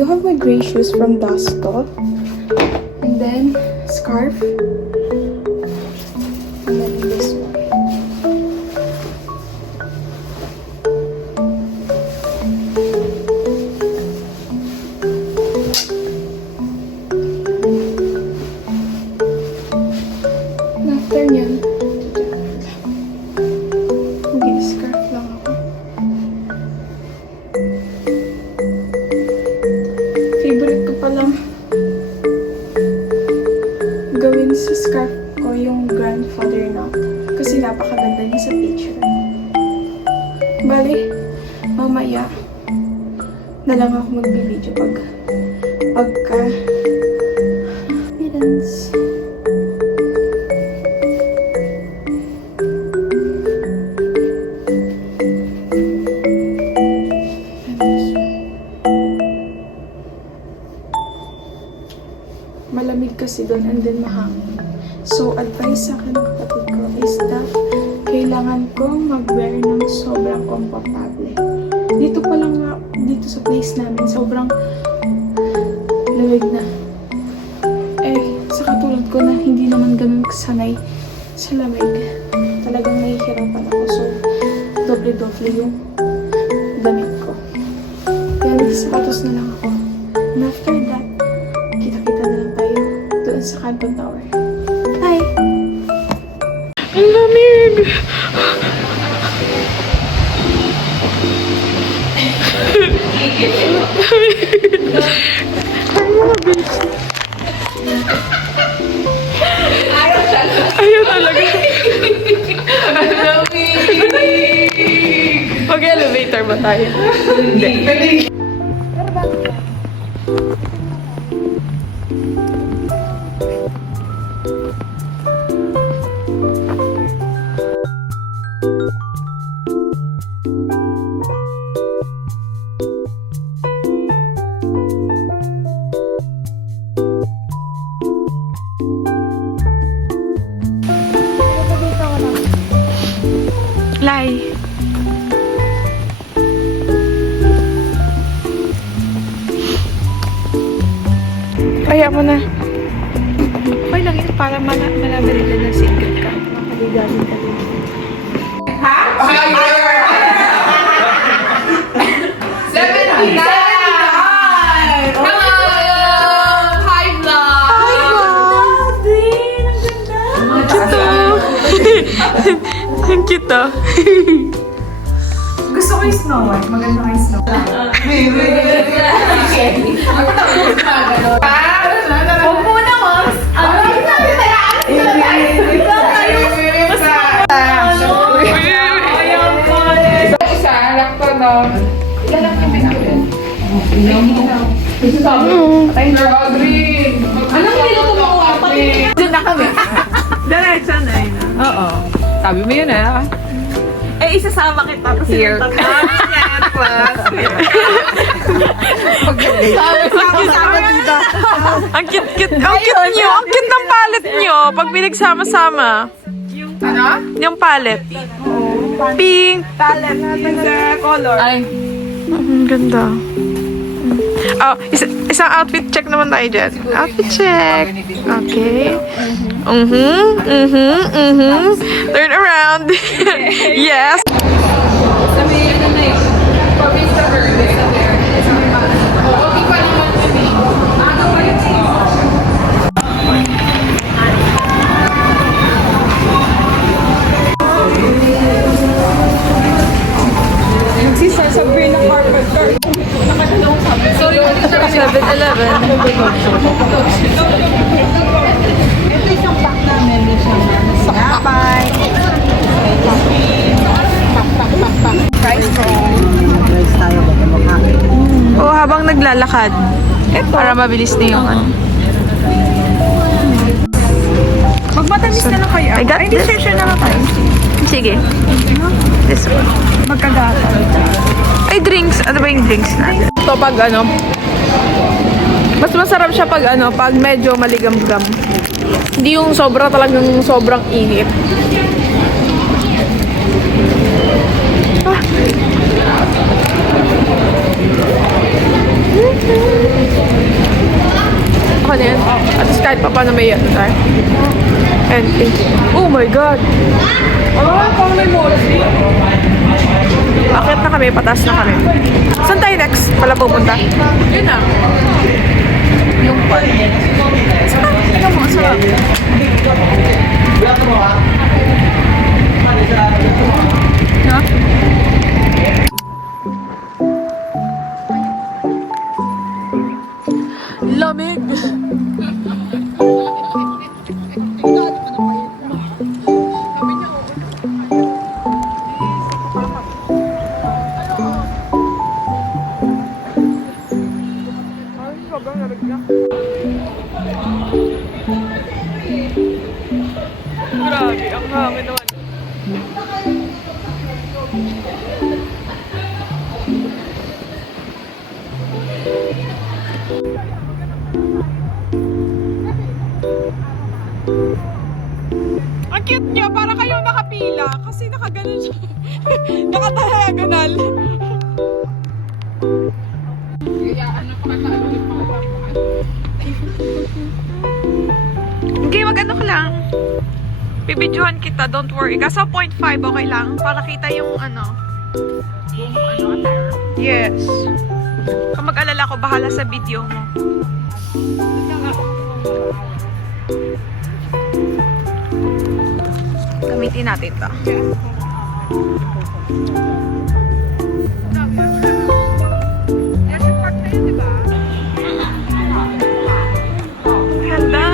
do have my gray shoes from Dasto. And then, scarf. And then this one. And after nyan, mag-scarf lang ako. Favorite ko palang gawin sa scarf ko yung grandfather knot. Kasi napakaganda niya sa picture. Bale, mamaya na lang ako magbibideo pagka appearance. Malamig kasi doon and then mahangin. So, advice sa akin ng kapatid ko is that kailangan kong mag-wear ng sobrang komportable. Dito pa lang nga, dito sa place namin, sobrang lamig na. Eh, sa katulad ko na hindi naman ganun sanay sa lamig. Talagang nahihirapan ako. So, doble-doble yung damit ko. Kaya nagsapatos na lang ako. And after that, kita-kita na lang tayo doon sa Canton Tower. Bye! Ang lamig! Ayaw talaga. Ang lamig! Mag-elevator ba tayo? Hindi. Lai. Kaya mo na. Okay lang yun para malaman nila na secret ka. Makaligamin ka din. Ha? 79! Hello! Hi, vlog! Hi, vlog! Din! Ang ganda! Ang cute ah. Gusto ko yung Snow White. Maganda kayo Snow White. Huwag muna, Mons. Isa, anak ko, no? Ilan yung pinakilin? Sir Audrey! Anong niluto mo ako? Doon na kami. Diretso na yun. Oo. Sabi mo yun, ah. Eh, isasama kita. Tapos Here. Ang cute nyo. Ang cute ng palette nyo. Pag pinagsama-sama. Ano? Yung palette. Pink. Palette natin sa color. Ay. Ang ganda. Oh, isang outfit check naman tayo dyan. Outfit check. Okay. Turn around. Yes. Sabi yun na yun. Pag-base ka her, base ka there. Okay pa naman kami. Ano pa yun? Nagsisar sa green ng carpet car. Sorry, hindi siya 7-Eleven. Ito isang pack namin. Bye. Price roll. O habang naglalakad. Para mabilis na yung ano. Magmatamis na lang kayo. I got Ay, this. share na lang tayo. Sige. This one. Magkagatan. Ay, drinks. Ano ba yung drinks natin? Ito pag ano, mas masarap siya pag ano, pag medyo maligam-gam. Hindi yung talagang sobrang init. Ah. kahit pa paano may ano tayo. And, oh my God! Parang may moldy. Akit na kami, pataas na kami. Saan tayo next? Pala pupunta? Yun na. Yung park. Saan? Tingnan mo, sarap. Ha? Lamig! Grabe, ang hangin naman. Ang cute niya, para kayong nakapila kasi nakaganon siya. Nakatayaganal. Okay, mag-ano ka lang. Bibidyohan kita, don't worry. Kaso 0.5, okay lang. Para kita yung ano. Yung ano, yes. Kung mag-alala ko, bahala sa video mo. Gamitin natin ito. Ganda.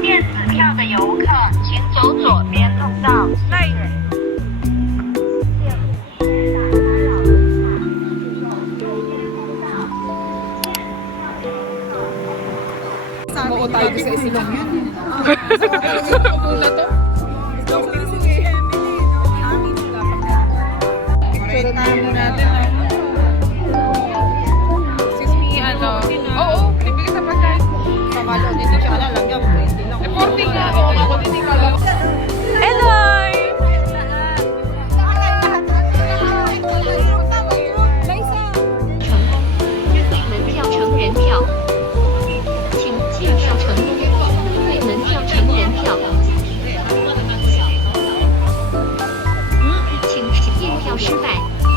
电子票的游客，请走左边通道。 Nay. Oo tayo sa isilong yun. Excuse me, ano? Oo, bibigyan sa pagkain. Kamalo, hindi siya alalagyan. Reporting nga. Oo, ako din ikaw. Eloy! 门票成人票，请介绍成功。对门票成人票，请验票失败。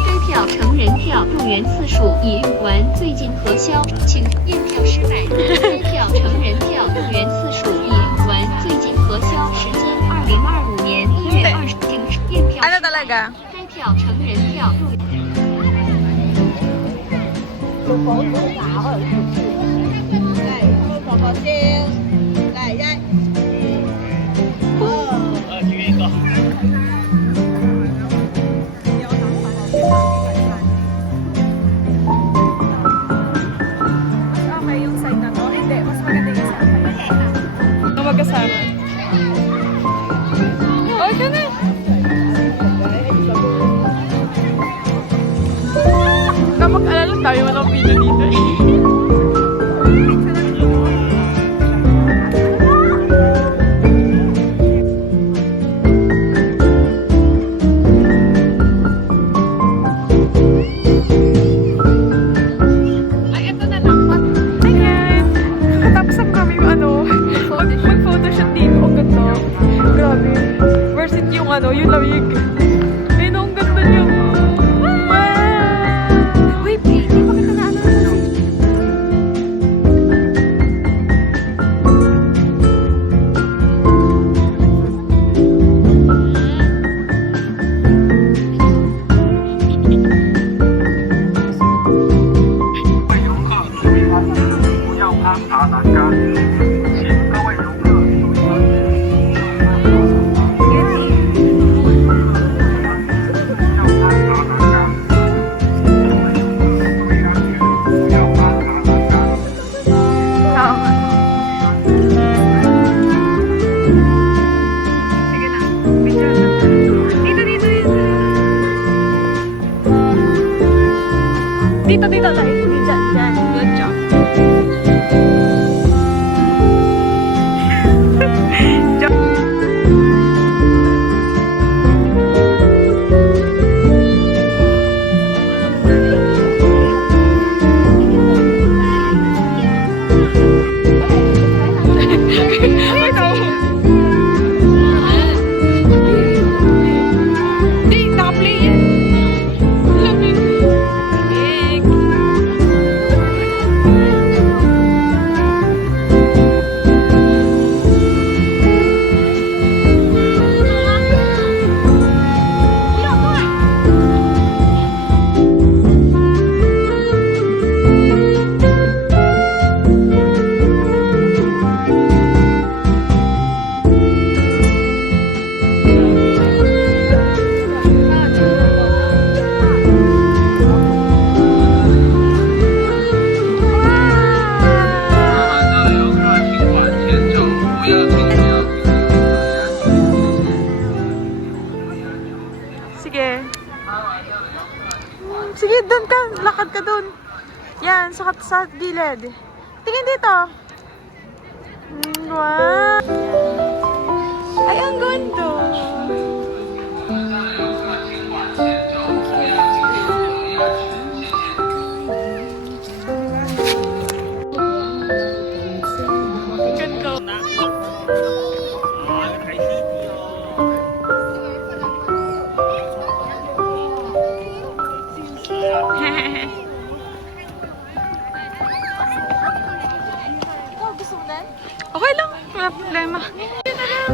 该票成人票入园次数已用完，最近核销，请验票失败。该票成人票入园次数已用完，最近核销，时间2025年1月20，请验票 Ano 失败。 talaga? 该票成人票入园。 Okay yung side na to? Hindi, mas maganda yung side na to. Magkasama. Oh, ito na! Kapag alala tayo, walang video dito eh. Ayan! Katapos na kami yung ano, mag-photoshoot dito. Ang ganda. Grabe. Versus yung ano, yung lamig. Ayun, ang ganda niya. Wow! Wait, hindi pa kita na ano. Oo nga. Sige lang. Video lang. Dito, dito, dito. Dito, dito. Dito, dyan, dyan. Good job. Hindi, naka-play yan. Lamig. Lamig. Sige. Sige, doon ka. Lakad ka doon. Yan, sa gilid. Tingin dito. Wow. Ay, ang ganda. Ganda. Okay lang, wala problema. Yun na lang.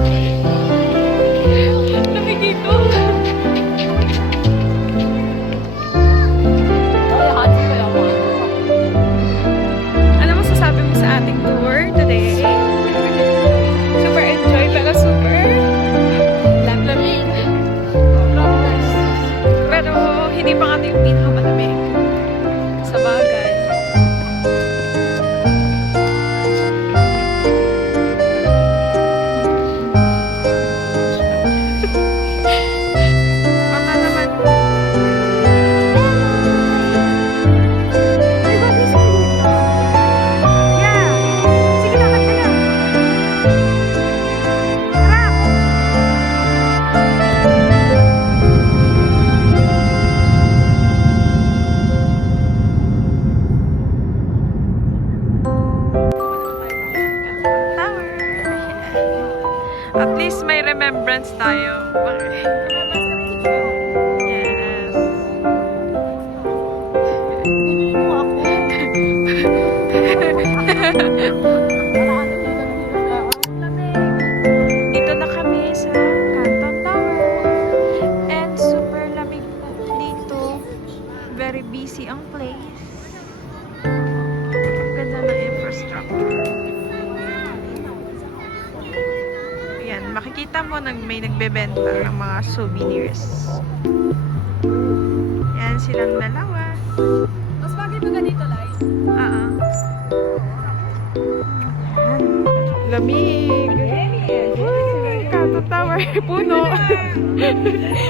Lamig dito. Ano masasabi mo sa ating tour today? Super enjoy, pero super lamig. Pero hindi pa nga ito yung pinakamalamig. Sa bagay. Baka naman. Yeah. Sige, lakad ka lang. Harap. Tower. At least may remembrance tayo. Yes. Dito na kami sa Canton Tower. And super lamig na dito. Very busy ang place. Ganda ng infrastructure. Ayan, makikita mo may nagbebenta ng mga souvenirs. Yan silang dalawa. Mas bagay ba ganito, Lai? Yan. Lamig. Canton Tower. Puno.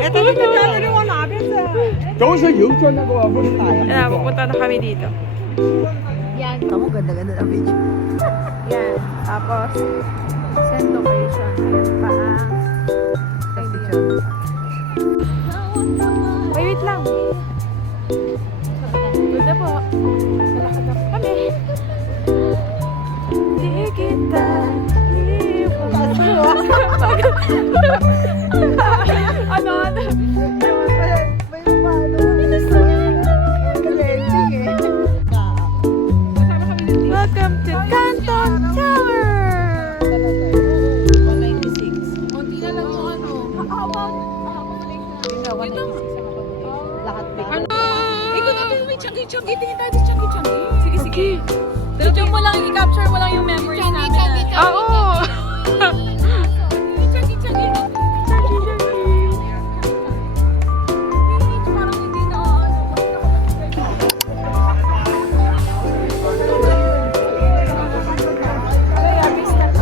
Ito na nagtatanong wala kami sa... 都是游转那个不是打呀。 Ayan, pupunta na kami dito. Kamu ganda-ganda ng beach. Yan. Tapos, send location. Ayan pa ang... Wait lang. Ganda po. Malakad na po kami. Di kita iwan. Ano? Welcome to Canton Tower! 196. Konti na lang yung ano. Habang lahat ba? Ano? Ikaw na may changi-changi. Tingin tayo sa changi-changi. Sige, sige. Video mo lang, i-capture mo lang yung memories namin. Oo! Changi-changi. Parang hindi na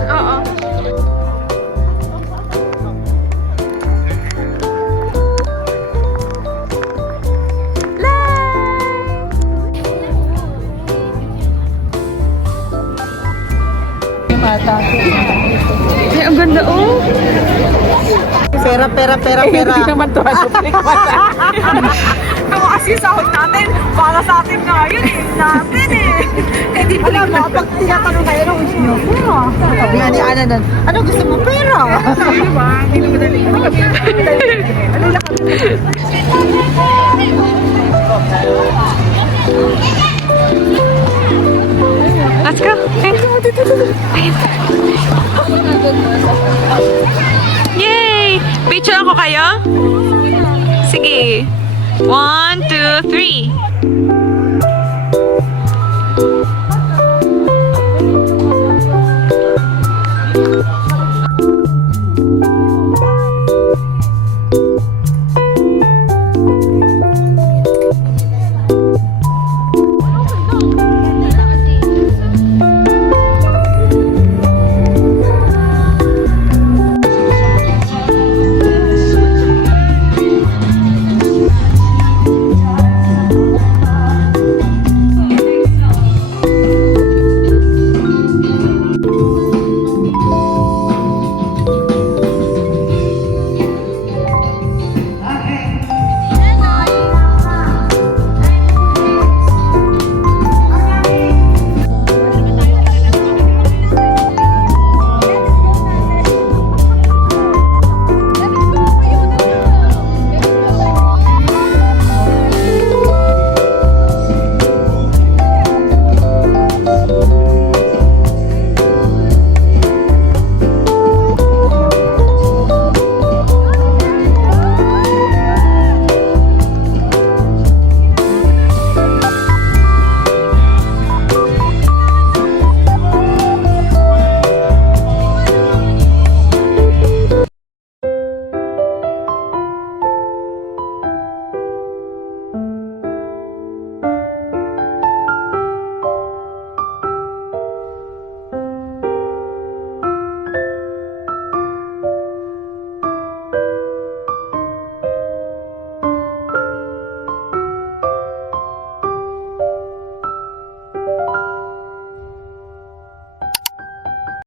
Oo. Ay, ang ganda oh! Pera. Hindi naman to. Ito kasi sahod natin. Para sa atin nga yun eh. Natin eh. Hindi pa Alam mo, pag tinatanong kayo, ano gusto nyo? Pera. Sabi nga ni Ana nun, ano gusto mo? Pera. diba? Hindi na madali. Ano lang Let's go. Yay! Picture ako kayo? Sige. 1, 2, 3.